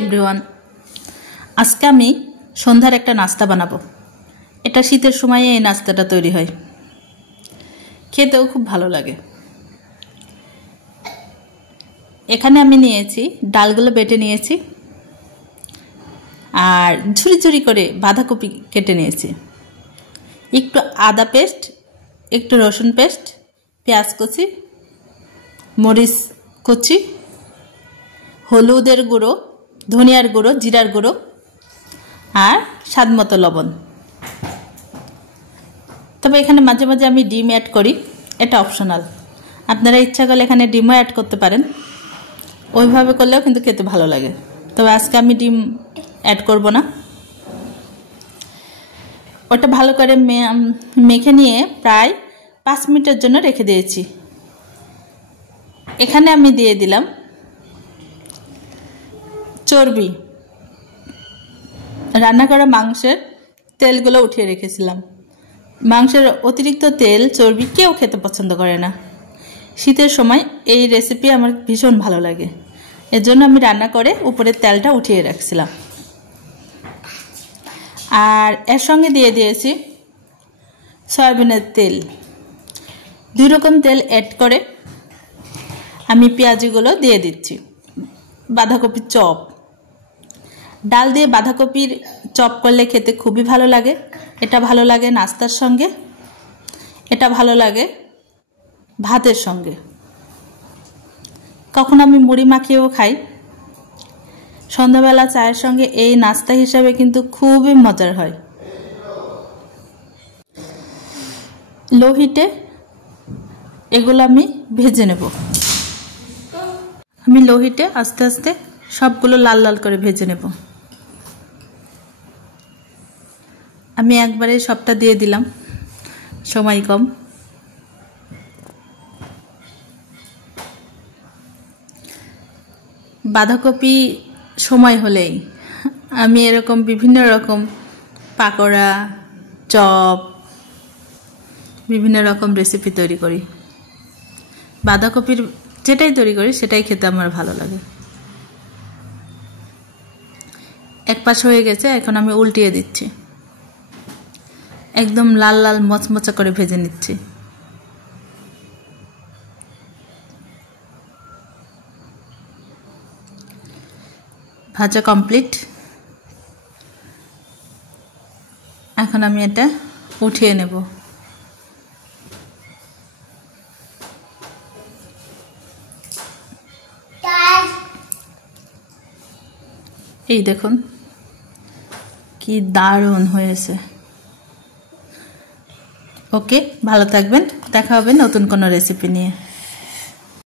Everyone, আজকে আমি সন্ধ্যার একটা নাস্তা বানাবো। এটা শীতের সময়ে এই নাস্তাটা তৈরি হয়, খেতেও খুব ভালো লাগে। এখানে আমি নিয়েছি ডালগুলো বেটে নিয়েছি, আর ঝুরি ঝুরি করে বাঁধাকপি কেটে নিয়েছি, একটু আদা পেস্ট, একটু রসুন পেস্ট, পেঁয়াজ কুচি, মরিচ কুচি, হলুদের গুঁড়ো, ধনিয়ার গুঁড়ো, জিরার গুঁড়ো আর স্বাদমতো লবণ। তবে এখানে মাঝে মাঝে আমি ডিম অ্যাড করি, এটা অপশনাল। আপনারা ইচ্ছা করলে এখানে ডিমও অ্যাড করতে পারেন, ওইভাবে করলেও কিন্তু খেতে ভালো লাগে। তবে আজকে আমি ডিম অ্যাড করব না। ওটা ভালো করে মেখে নিয়ে প্রায় 5 মিনিটের জন্য রেখে দিয়েছি। এখানে আমি দিয়ে দিলাম চর্বি, রান্না করা মাংসের তেলগুলো উঠিয়ে রেখেছিলাম। মাংসের অতিরিক্ত তেল চর্বি কেউ খেতে পছন্দ করে না। শীতের সময় এই রেসিপি আমার ভীষণ ভালো লাগে, এর জন্য আমি রান্না করে উপরের তেলটা উঠিয়ে রাখছিলাম। আর এর সঙ্গে দিয়ে দিয়েছি সয়াবিনের তেল। 2 রকম তেল অ্যাড করে আমি পেঁয়াজগুলো দিয়ে দিচ্ছি। বাঁধাকপির চপ, ডাল দিয়ে বাঁধাকপির চপ করলে খেতে খুবই ভালো লাগে। এটা ভালো লাগে নাস্তার সঙ্গে, এটা ভালো লাগে ভাতের সঙ্গে, কখন আমি মুড়ি মাখিয়েও খাই। সন্ধ্যাবেলা চায়ের সঙ্গে এই নাস্তা হিসাবে কিন্তু খুবই মজার হয়। লো হিটে এগুলো আমি ভেজে নেব। আমি লো হিটে আস্তে আস্তে সবগুলো লাল লাল করে ভেজে নেব। আমি একবারে সবটা দিয়ে দিলাম, সময় কম। বাঁধাকপি সময় হলেই আমি এরকম বিভিন্ন রকম পাকোড়া, চপ, বিভিন্ন রকম রেসিপি তৈরি করি। বাঁধাকপির যেটাই তৈরি করি সেটাই খেতে আমার ভালো লাগে। এক পাশ হয়ে গেছে, এখন আমি উল্টিয়ে দিচ্ছি। একদম লাল লাল মচমচা করে ভেজে নিচ্ছি। ভাজা কমপ্লিট। এখন আমি এটা উঠিয়ে নেব। এই দেখুন কি দারুণ হয়েছে। ওকে, ভালো থাকবেন, দেখা হবে নতুন কোনো রেসিপি নিয়ে।